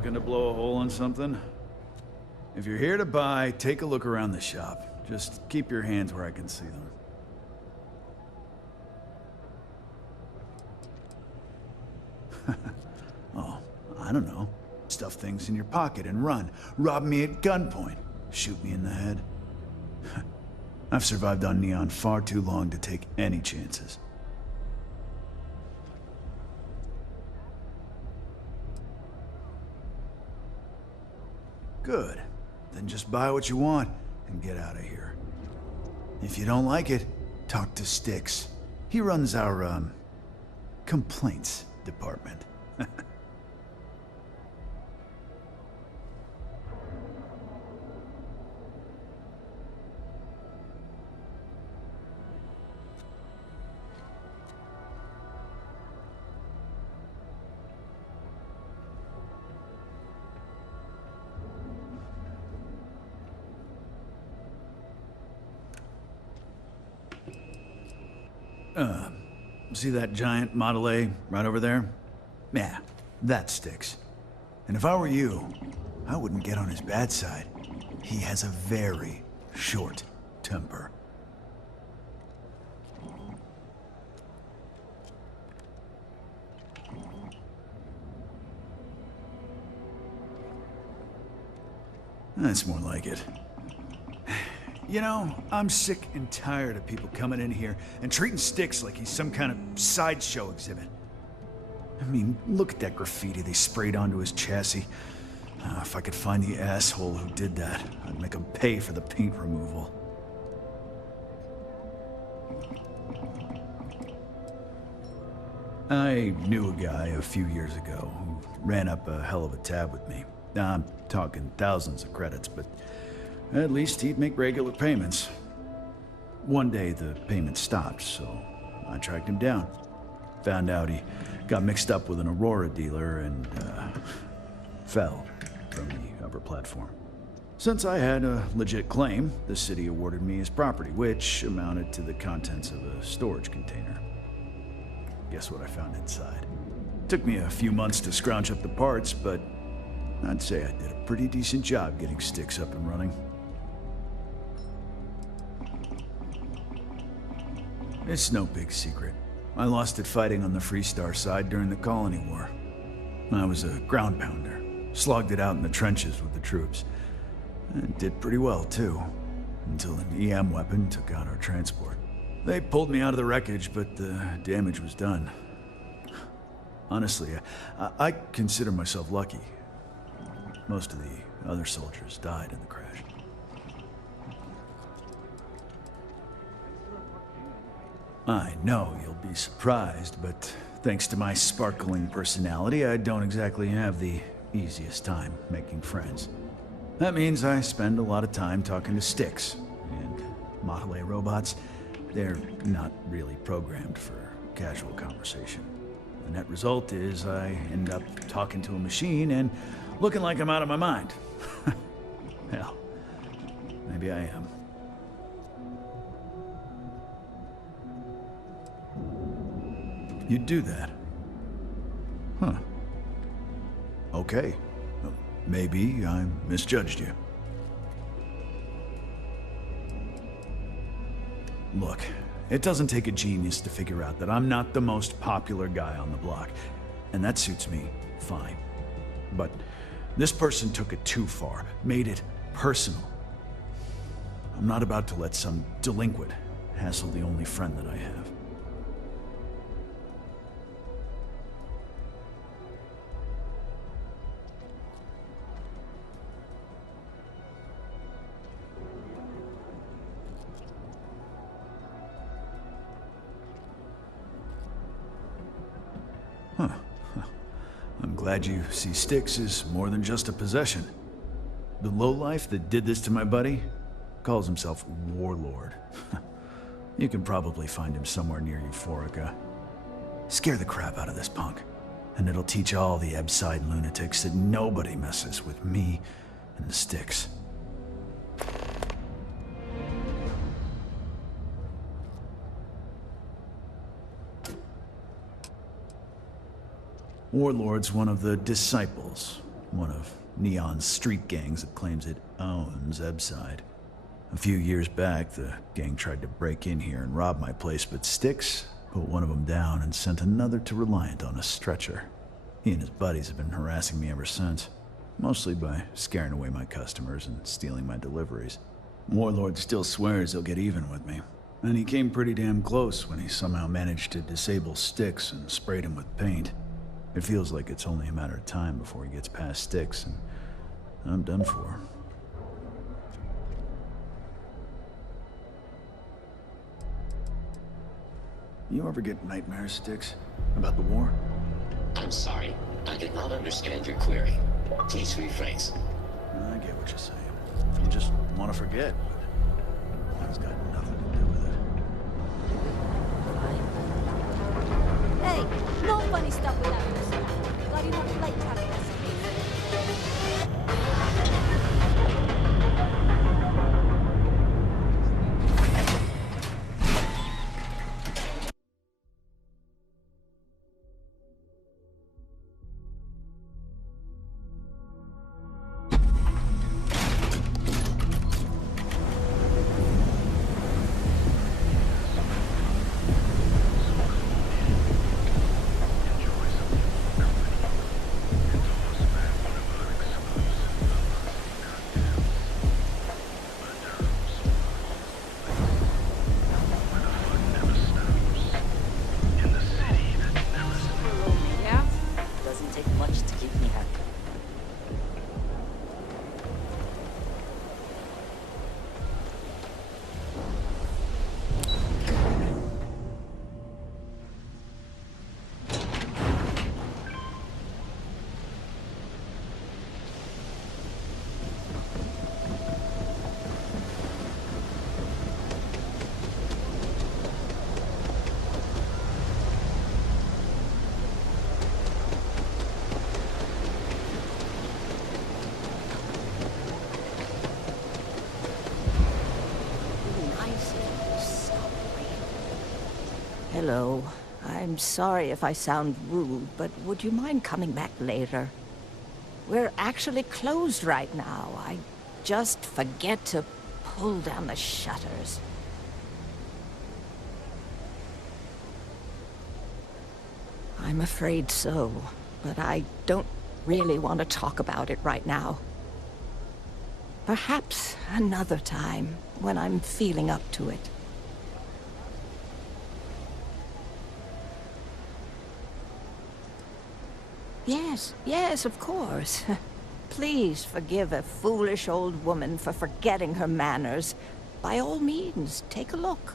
Looking to blow a hole in something? If you're here to buy, take a look around the shop. Just keep your hands where I can see them. Oh, I don't know. Stuff things in your pocket and run. Rob me at gunpoint. Shoot me in the head. I've survived on Neon far too long to take any chances. Good. Then just buy what you want and get out of here. If you don't like it, talk to Styx. He runs our, complaints department. See that giant Model A right over there? Yeah, that Styx. And if I were you, I wouldn't get on his bad side. He has a very short temper. That's more like it. You know, I'm sick and tired of people coming in here and treating Styx like he's some kind of sideshow exhibit. I mean, look at that graffiti they sprayed onto his chassis. If I could find the asshole who did that, I'd make him pay for the paint removal. I knew a guy a few years ago who ran up a hell of a tab with me. I'm talking thousands of credits, but at least he'd make regular payments. One day the payments stopped, so I tracked him down. Found out he got mixed up with an Aurora dealer and fell from the upper platform. Since I had a legit claim, the city awarded me his property, which amounted to the contents of a storage container. Guess what I found inside? Took me a few months to scrounge up the parts, but I'd say I did a pretty decent job getting Styx up and running. It's no big secret. I lost it fighting on the Freestar side during the Colony War. I was a ground pounder, slogged it out in the trenches with the troops. And did pretty well, too, until an EM weapon took out our transport. They pulled me out of the wreckage, but the damage was done. Honestly, I consider myself lucky. Most of the other soldiers died in the crash. I know you'll be surprised, but thanks to my sparkling personality, I don't exactly have the easiest time making friends. That means I spend a lot of time talking to Styx, and Model A robots, they're not really programmed for casual conversation. The net result is I end up talking to a machine and looking like I'm out of my mind. Hell, maybe I am. You'd do that? Huh. Okay. Maybe I misjudged you. Look, it doesn't take a genius to figure out that I'm not the most popular guy on the block, and that suits me fine. But this person took it too far, made it personal. I'm not about to let some delinquent hassle the only friend that I have. I'm glad you see Styx as more than just a possession. The lowlife that did this to my buddy calls himself Warlord. You can probably find him somewhere near Euphorica. Scare the crap out of this punk, and it'll teach all the Ebside lunatics that nobody messes with me and the Styx. Warlord's one of the disciples, one of Neon's street gangs that claims it owns Ebside. A few years back, the gang tried to break in here and rob my place, but Styx put one of them down and sent another to Reliant on a stretcher. He and his buddies have been harassing me ever since, mostly by scaring away my customers and stealing my deliveries. Warlord still swears he'll get even with me, and he came pretty damn close when he somehow managed to disable Styx and sprayed him with paint. It feels like it's only a matter of time before he gets past Styx, and I'm done for. You ever get nightmares, Styx? About the war? I'm sorry. I did not understand your query. Please rephrase. I get what you're saying. You just want to forget, but that's got nothing to do with it. Hey, no funny stuff with that person. Got enough flight traffic as it is. Hello. I'm sorry if I sound rude, but would you mind coming back later? We're actually closed right now. I just forget to pull down the shutters. I'm afraid so, but I don't really want to talk about it right now. Perhaps another time, when I'm feeling up to it. Yes, of course. Please forgive a foolish old woman for forgetting her manners. By all means, take a look.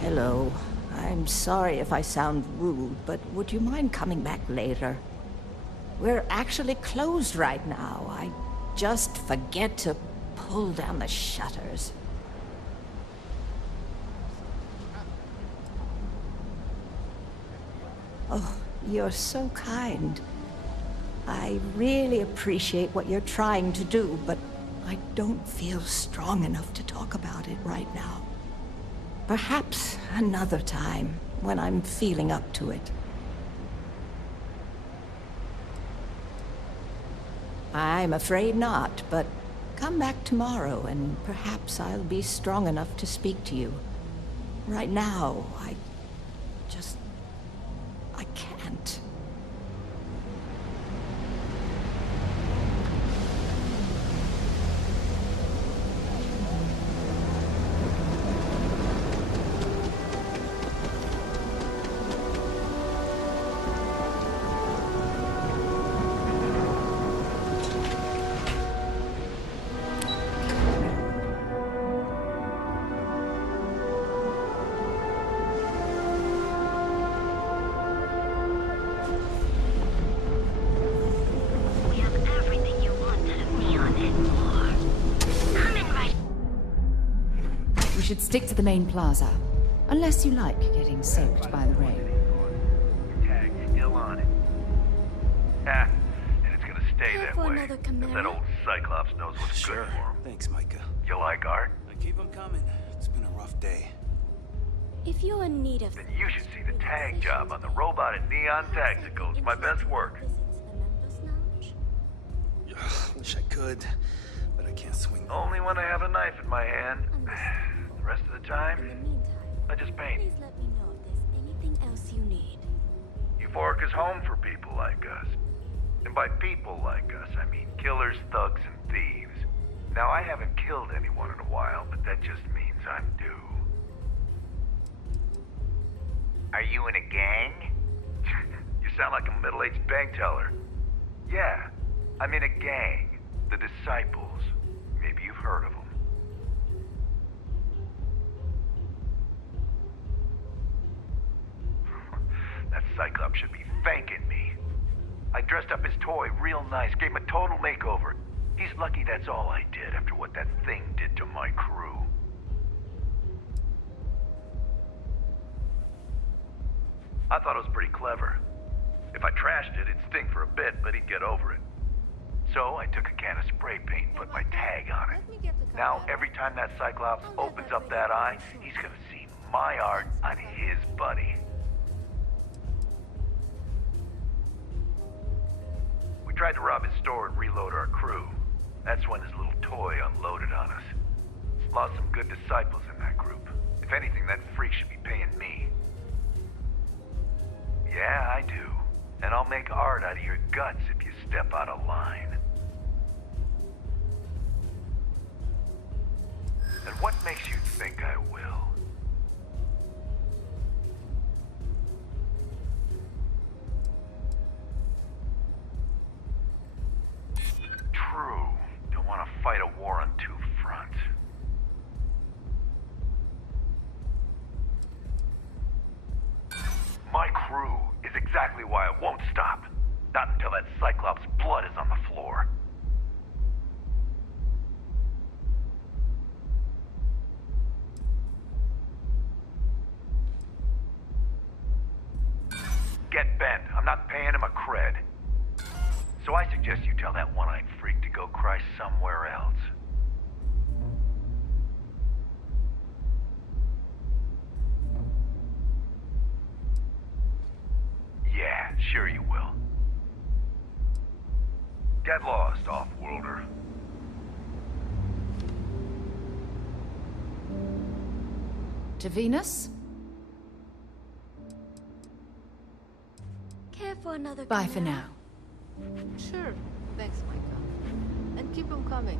Hello. I'm sorry if I sound rude, but would you mind coming back later? We're actually closed right now. I just forget to pull down the shutters. Oh, you're so kind. I really appreciate what you're trying to do, but I don't feel strong enough to talk about it right now. Perhaps another time, when I'm feeling up to it. I'm afraid not, but come back tomorrow and perhaps I'll be strong enough to speak to you. Right now, I can't. should stick to the main plaza. Unless you like getting soaked by the rain. Tag still on it. Ah, and it's gonna stay Care that for way. another If Chimera? that old Cyclops knows what's good for him. Thanks, Micah. You like art? I keep them coming. It's been a rough day. If you're in need of... Then you should see the tag job on the robot at Neon Taxico. It's my best work. Wish I could, but I can't swing. Only when I have a knife in my hand. The rest of the time, In the meantime, I just paint. please let me know if there's anything else you need. Euphoric is home for people like us. And by people like us, I mean killers, thugs, and thieves. Now, I haven't killed anyone in a while, but that just means I'm due. Are you in a gang? You sound like a middle-aged bank teller. Yeah, I'm in a gang. The Disciples. Maybe you've heard of them. That Cyclops should be thanking me. I dressed up his toy real nice, gave him a total makeover. He's lucky that's all I did after what that thing did to my crew. I thought it was pretty clever. If I trashed it, it'd sting for a bit, but he'd get over it. So I took a can of spray paint and put my tag on it. Now, every time that Cyclops opens up that eye, he's gonna see my art on his buddy. We tried to rob his store and reload our crew. That's when his little toy unloaded on us. Lost some good disciples in that group. If anything, that freak should be paying me. Yeah, I do. And I'll make art out of your guts if you step out of line. And what makes you think I will? True. Don't want to fight a war on two fronts. My crew is exactly why I won't stop. Not until that Cyclops' blood is on the floor. Get bent. I'm not paying him a cred. So I suggest you tell that one-eyed freak to go cry somewhere else. Yeah, sure you will. Get lost, off-worlder. To Venus? Care for another Bye for Chimera? now. Sure. Thanks, Micah. And keep them coming.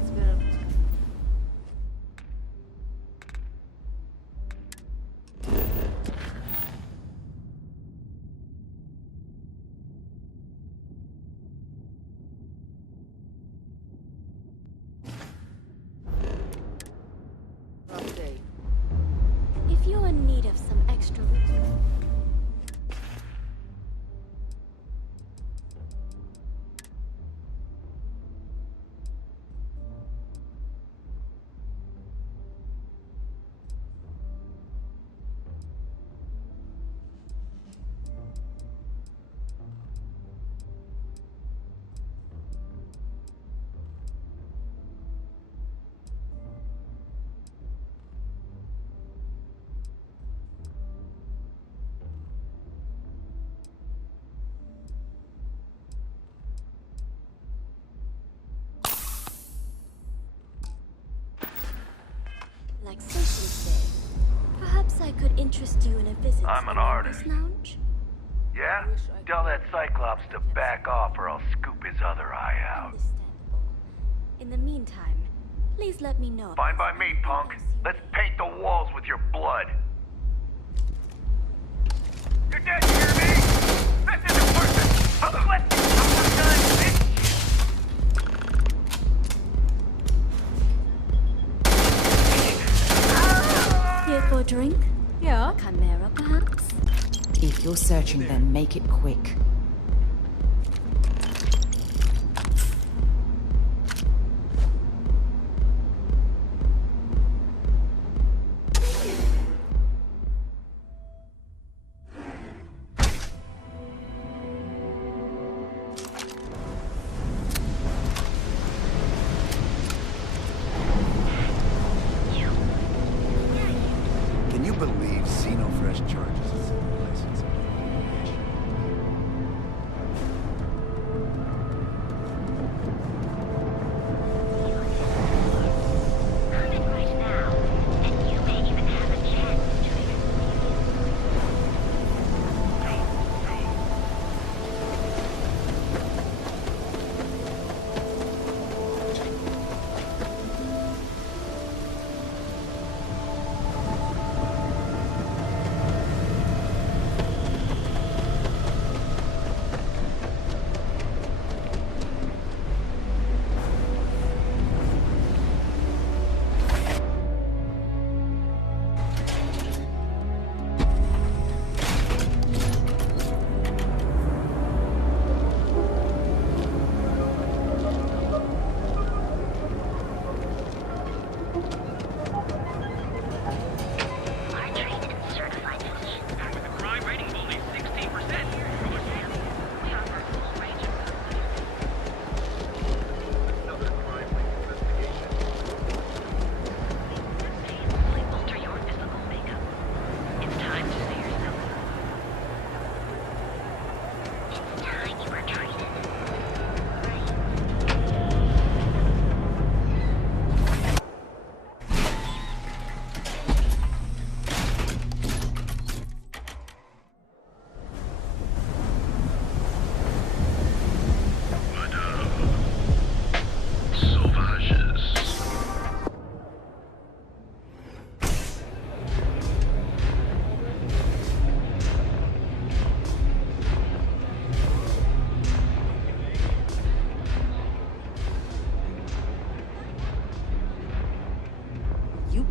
It's been a... rough day. If you're in need of some extra... Like Satan said, perhaps I could interest you in a visit I'm to an the artist. Members Lounge? Yeah? Tell that Cyclops to back off or I'll scoop his other eye out. Understandable. In the meantime, please let me know. if Fine there's by me, anything punk. else you Let's need. paint the walls with your blood. You're dead, you hear me? This isn't worth it. I'm done, bitch. Here for a drink? Yeah? Chimera, perhaps? If you're searching them, make it quick. Xenofresh charges its licensing.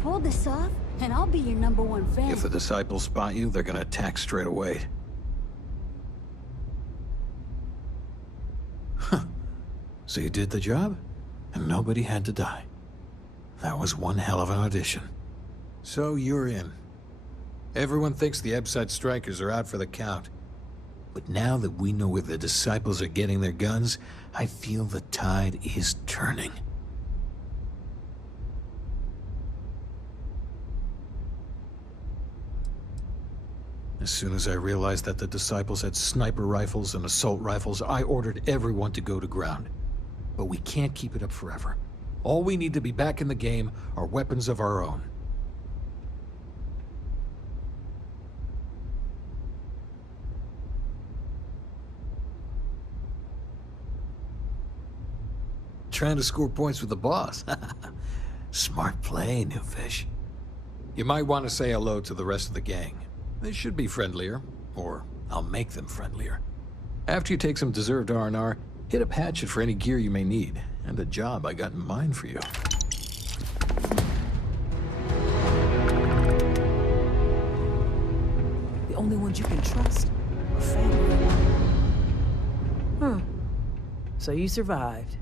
Pull this off, and I'll be your #1 fan. If the disciples spot you, they're gonna attack straight away. Huh. So you did the job, and nobody had to die. That was one hell of an audition. So you're in. Everyone thinks the Ebside strikers are out for the count. But now that we know where the disciples are getting their guns, I feel the tide is turning. As soon as I realized that the disciples had sniper rifles and assault rifles, I ordered everyone to go to ground. But we can't keep it up forever. All we need to be back in the game are weapons of our own. Trying to score points with the boss. Smart play, new fish. You might want to say hello to the rest of the gang. They should be friendlier, or I'll make them friendlier. After you take some deserved R&R, hit up Hatchet for any gear you may need, and a job I got in mind for you. The only ones you can trust are family. Huh. So you survived.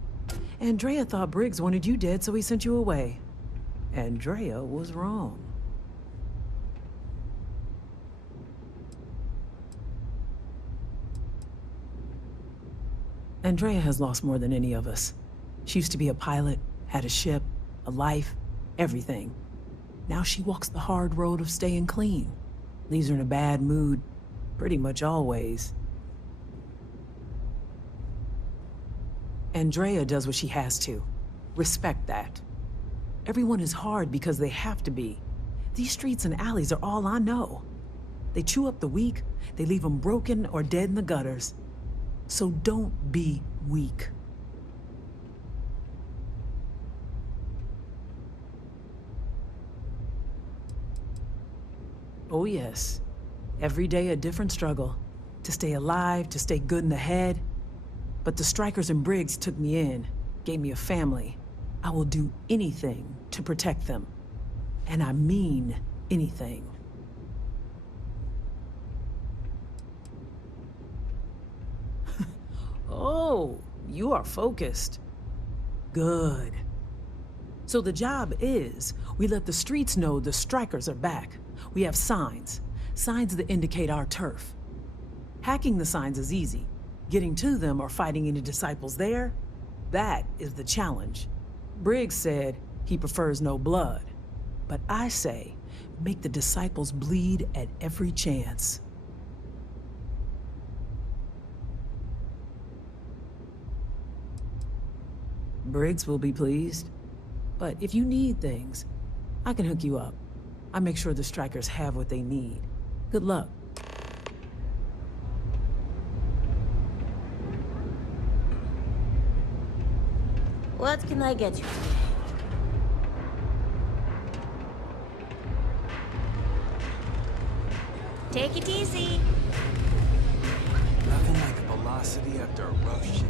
Andrea thought Briggs wanted you dead, so he sent you away. Andrea was wrong. Andrea has lost more than any of us. She used to be a pilot, had a ship, a life, everything. Now she walks the hard road of staying clean. Leaves her in a bad mood, pretty much always. Andrea does what she has to. Respect that. Everyone is hard because they have to be. These streets and alleys are all I know. They chew up the weak, they leave them broken or dead in the gutters. So don't be weak. Oh yes, every day a different struggle. To stay alive, to stay good in the head. But the strikers and Briggs took me in, gave me a family. I will do anything to protect them. And I mean anything. Oh, you are focused. Good. So the job is, we let the streets know the strikers are back. We have signs that indicate our turf. Hacking the signs is easy. Getting to them or fighting any disciples there, that is the challenge. Briggs said he prefers no blood. But I say Make the disciples bleed at every chance. Briggs will be pleased. But if you need things, I can hook you up. I make sure the strikers have what they need. Good luck. What can I get you? Take it easy. Nothing like a velocity after a rough shit.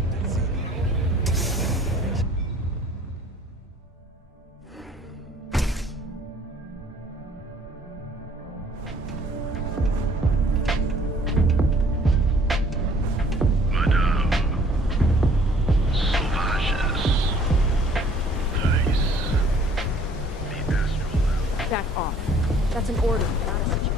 Back off. That's an order, not a suggestion.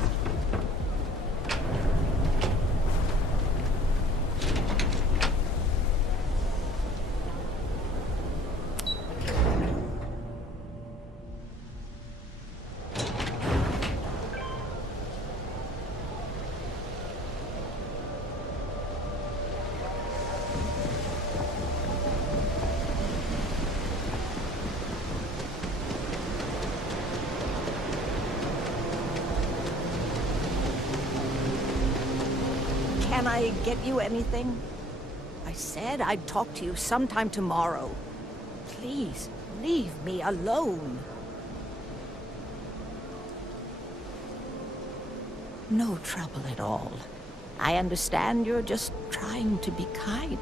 Can I get you anything? I said I'd talk to you sometime tomorrow. Please, leave me alone. No trouble at all. I understand you're just trying to be kind.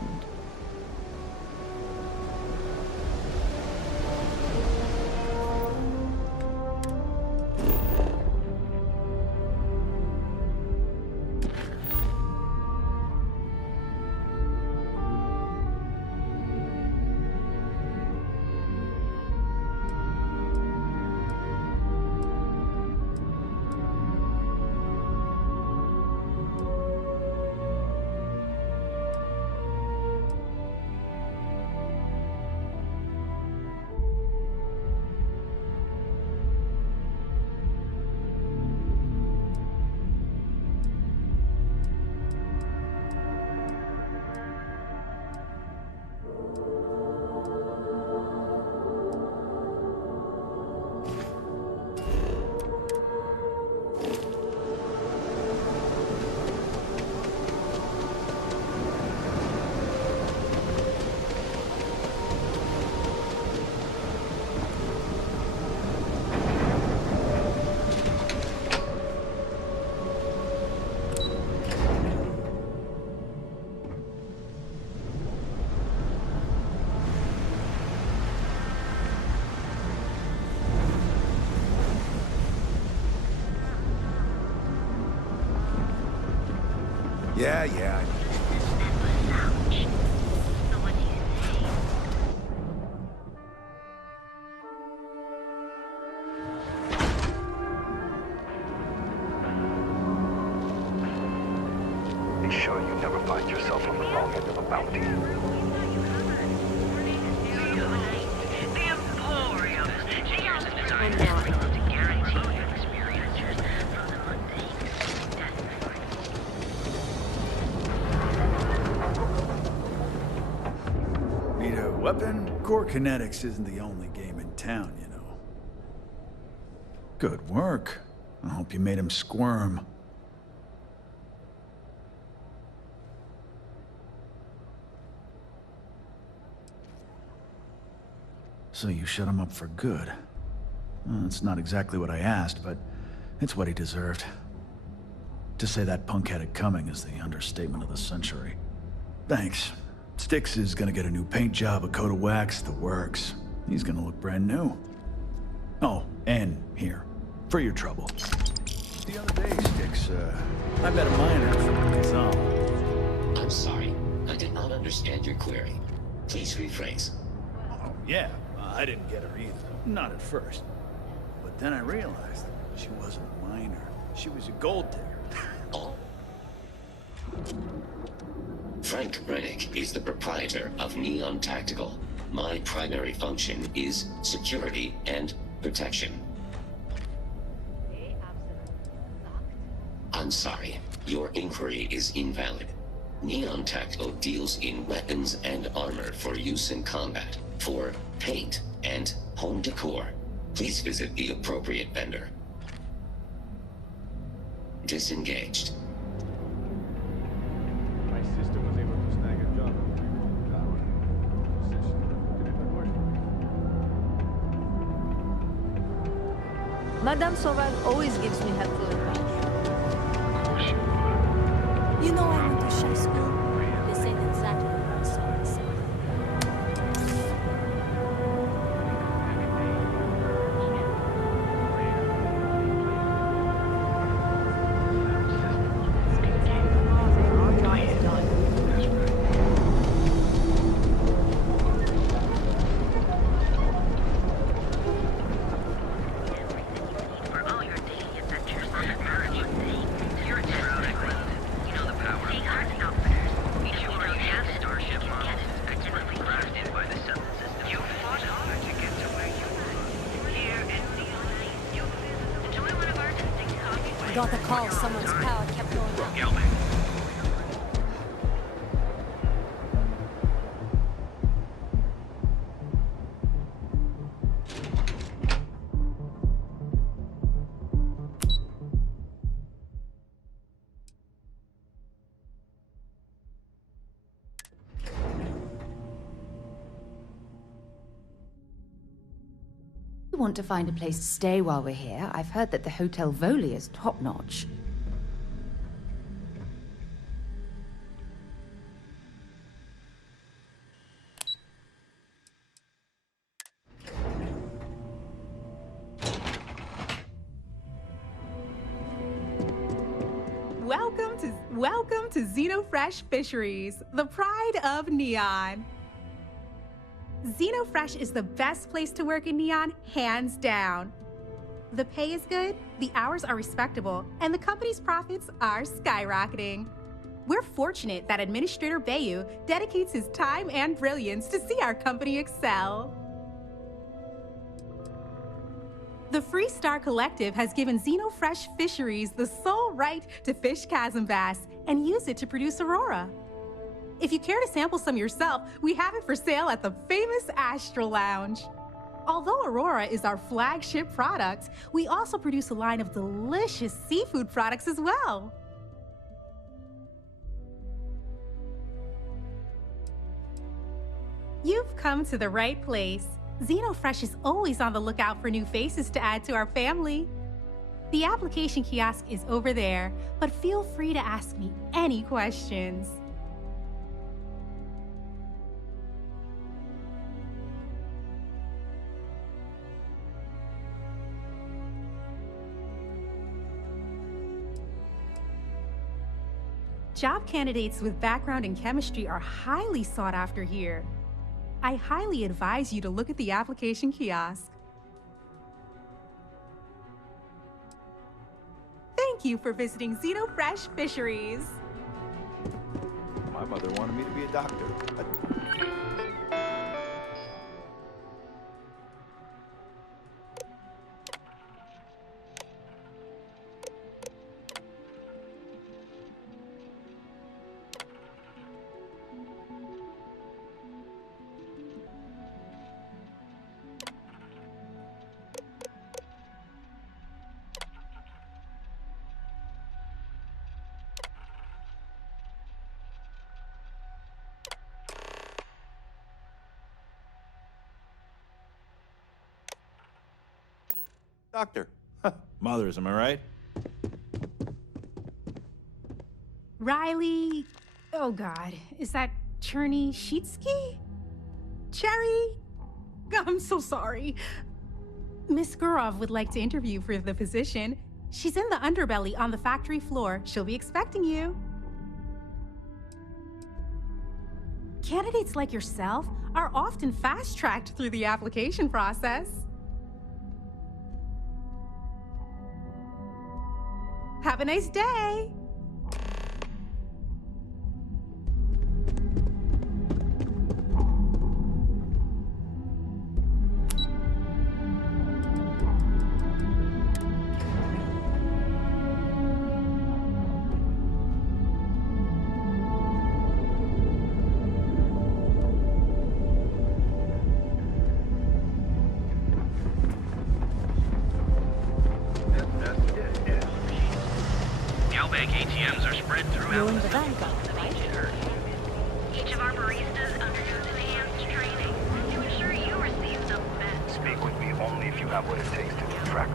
Yeah. Be sure you never find yourself on the wrong end of a bounty. The Emporium. Cheers and design I'm not. to guarantee your experiences from the mundane to death. Need a weapon? Core kinetics isn't the only game in town, you know. Good work. I hope you made him squirm. So you shut him up for good. Well, it's not exactly what I asked, but it's what he deserved. To say that punk had it coming is the understatement of the century. Thanks. Styx is gonna get a new paint job, a coat of wax, the works. He's gonna look brand new. Oh, and here, for your trouble. The other day, Styx, I bet a miner from Kazal. I'm sorry. I did not understand your query. Please rephrase. Oh, yeah. I didn't get her either. Not at first. But then I realized she wasn't a miner. She was a gold digger. Oh. Frank Rennick is the proprietor of Neon Tactical. My primary function is security and protection. I'm sorry. Your inquiry is invalid. Neon Tactical deals in weapons and armor for use in combat, for paint, and home decor. Please visit the appropriate vendor. Disengaged. My sister was able to snag a job at Tower. Did it work? Madame Soral always gives me helpful advice. You know I went to high school. This ain't exactly what I saw myself. For all your daily adventures, you're at you know the power. See Hardin Outfitters. Be sure you have Starship models excellently crafted by the Sun System. You fought hard to get to where you are. Here in Neon Lane, you enjoy one of our distinct coffee. I got the call. Someone's power kept going out. Gelman. We want to find a place to stay while we're here. I've heard that the Hotel Voli is top-notch. Welcome to Xenofresh Fisheries, the pride of Neon. Xenofresh is the best place to work in Neon, hands down. The pay is good, the hours are respectable, and the company's profits are skyrocketing. We're fortunate that Administrator Bayu dedicates his time and brilliance to see our company excel. The Freestar Collective has given Xenofresh Fisheries the sole right to fish chasm bass and use it to produce Aurora. If you care to sample some yourself, we have it for sale at the famous Astral Lounge. Although Aurora is our flagship product, we also produce a line of delicious seafood products as well. You've come to the right place. Xenofresh is always on the lookout for new faces to add to our family. The application kiosk is over there, but feel free to ask me any questions. Job candidates with background in chemistry are highly sought after here. I highly advise you to look at the application kiosk. Thank you for visiting Xenofresh Fisheries. My mother wanted me to be a doctor. Doctor. Mothers, am I right? Riley, oh God, is that Cherny-Sheetsky? Cherry? I'm so sorry. Miss Gurov would like to interview for the position. She's in the underbelly on the factory floor. She'll be expecting you. Candidates like yourself are often fast-tracked through the application process. Have a nice day! callback ATMs are spread throughout You're in the Vanguard, right? Each of our baristas undergoes enhanced training to ensure you receive the best. Speak with me only if you have what it takes to track.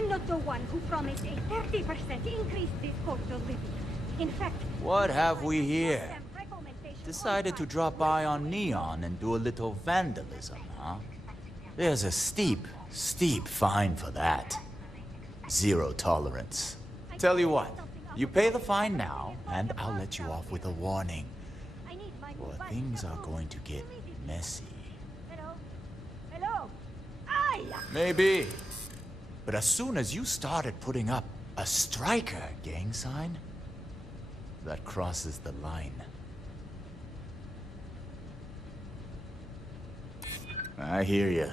I'm not the one who promised a 30% increase this cost of living. In fact... What have we here? Decided to drop by on Neon and do a little vandalism, huh? There's a steep fine for that. Zero tolerance. Tell you what, you pay the fine now, and I'll let you off with a warning. Or things are going to get messy. Hello? Maybe. But as soon as you started putting up a striker gang sign, that crosses the line. I hear you.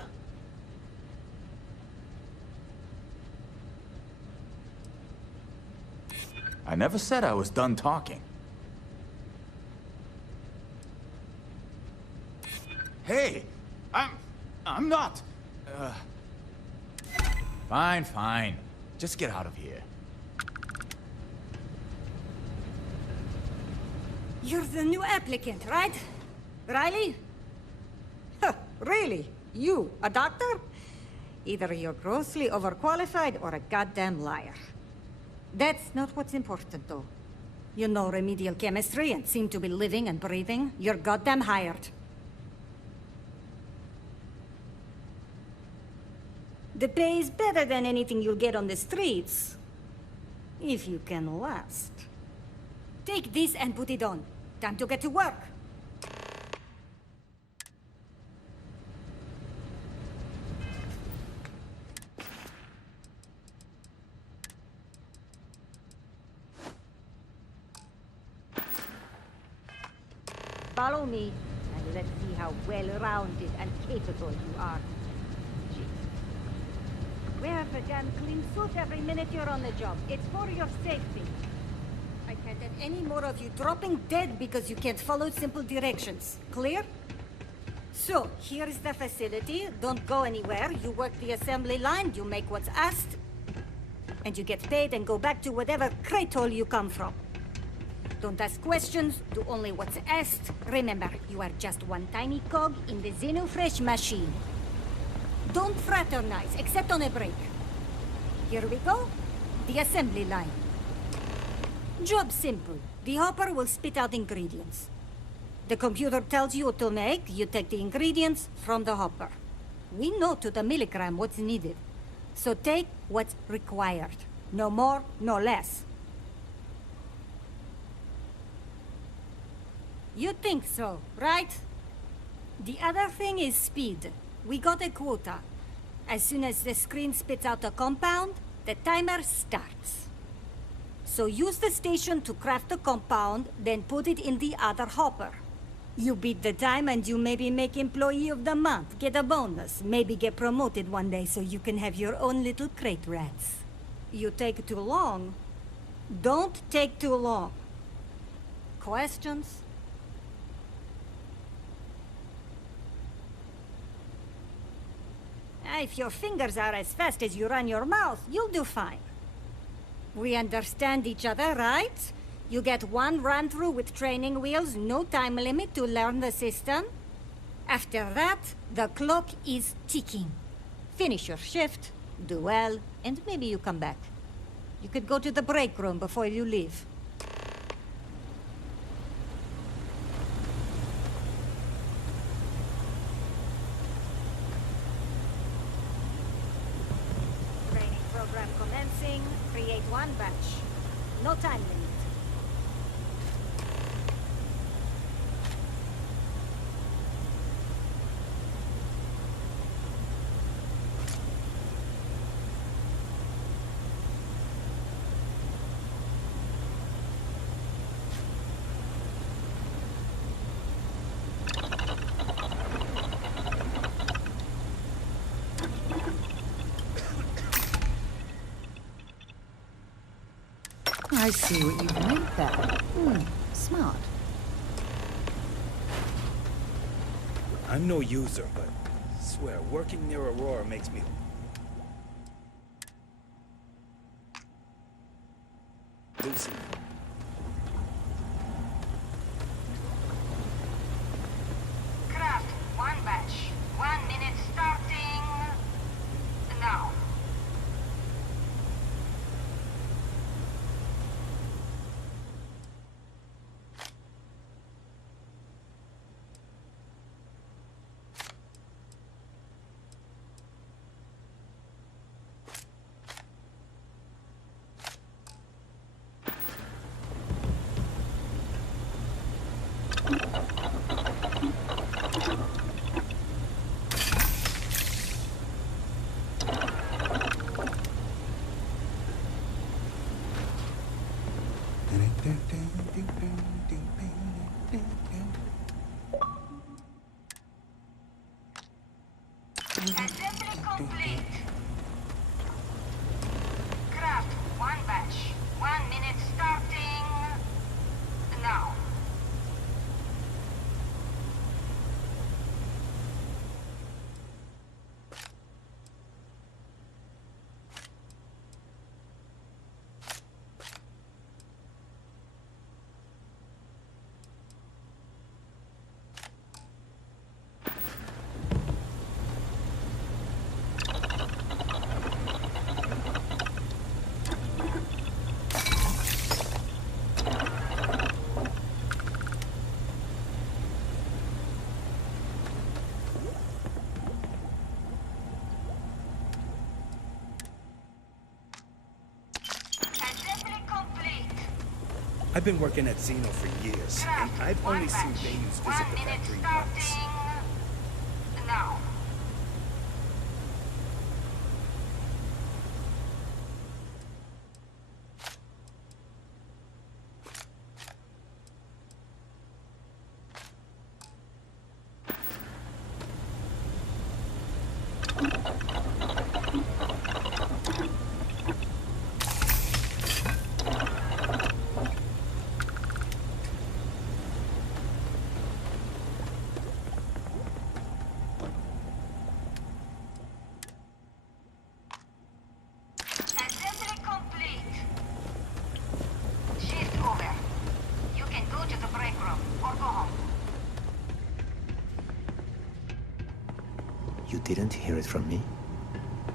I never said I was done talking. Hey, I'm not. Fine. Just get out of here. You're the new applicant, right? Riley? Huh, really? You, a doctor? Either you're grossly overqualified or a goddamn liar. That's not what's important, though. You know remedial chemistry and seem to be living and breathing. You're goddamn hired. The pay is better than anything you'll get on the streets. If you can last. Take this and put it on. Time to get to work. Follow me, and let's see how well-rounded and capable you are. Wear the damn clean suit every minute you're on the job. It's for your safety. I can't have any more of you dropping dead because you can't follow simple directions. Clear? So, here is the facility. Don't go anywhere. You work the assembly line, you make what's asked, and you get paid and go back to whatever crate hole you come from. Don't ask questions, do only what's asked. Remember, you are just one tiny cog in the Xenofresh machine. Don't fraternize, except on a break. Here we go. The assembly line. Job simple. The hopper will spit out ingredients. The computer tells you what to make, you take the ingredients from the hopper. We know to the milligram what's needed. So take what's required. No more, no less. You think so, right? The other thing is speed. We got a quota. As soon as the screen spits out a compound, the timer starts. So use the station to craft the compound, then put it in the other hopper. You beat the time and you maybe make Employee of the Month, get a bonus, maybe get promoted one day so you can have your own little crate rats. You take too long. Don't take too long. Questions? If your fingers are as fast as you run your mouth, you'll do fine. We understand each other, right? You get one run-through with training wheels, no time limit to learn the system. After that, the clock is ticking. Finish your shift, do well, and maybe you come back. You could go to the break room before you leave. Program commencing. Create one batch. No time limit. I see what you've made there. Smart. I'm no user, but I swear, working near Aurora makes me... Lucy. Craft one batch. 1 minute starting... now. Assembly complete. Craft one batch. 1 minute starting now. I've been working at Xeno for years, and I've only seen Bayus visit the factory once. Now. You didn't hear it from me?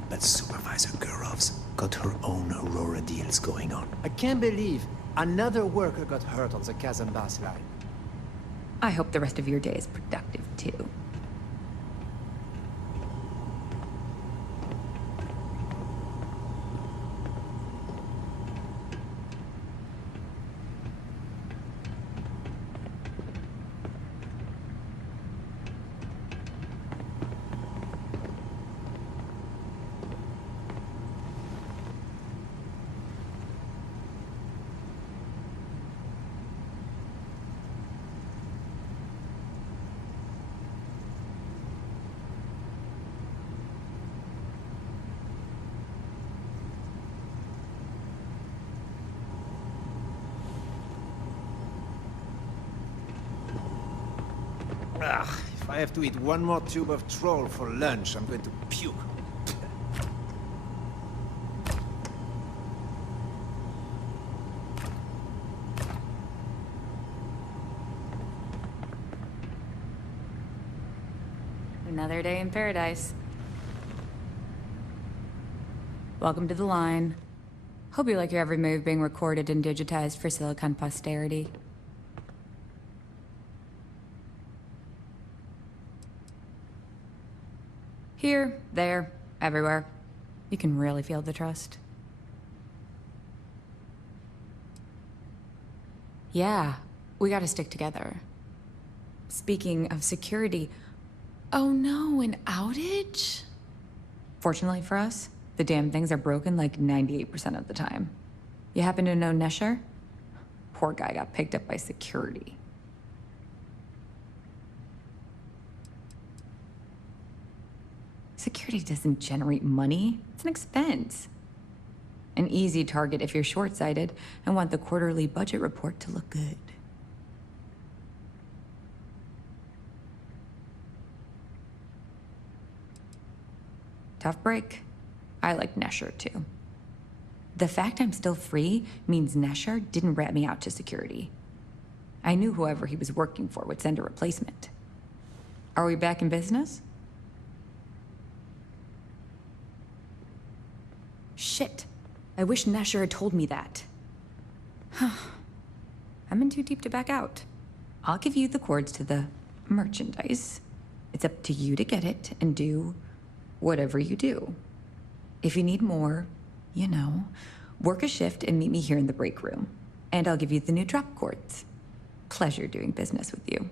But Supervisor Gurov's got her own Aurora deals going on. I can't believe another worker got hurt on the Kazambas line. I hope the rest of your day is productive, too. Ugh, if I have to eat one more tube of troll for lunch, I'm going to puke. Another day in paradise. Welcome to the line. Hope you like your every move being recorded and digitized for Silicon posterity. Here, there, everywhere. You can really feel the trust. Yeah, we gotta stick together. Speaking of security, oh no, an outage? Fortunately for us, the damn things are broken like 98% of the time. You happen to know Nesher? Poor guy got picked up by security. Security doesn't generate money. It's an expense. An easy target if you're short-sighted and want the quarterly budget report to look good. Tough break. I like Nesher too. The fact I'm still free means Nesher didn't rat me out to security. I knew whoever he was working for would send a replacement. Are we back in business? Shit. I wish Nesher had told me that. I'm in too deep to back out. I'll give you the cords to the merchandise. It's up to you to get it and do whatever you do. If you need more, you know, work a shift and meet me here in the break room. And I'll give you the new drop cords. Pleasure doing business with you.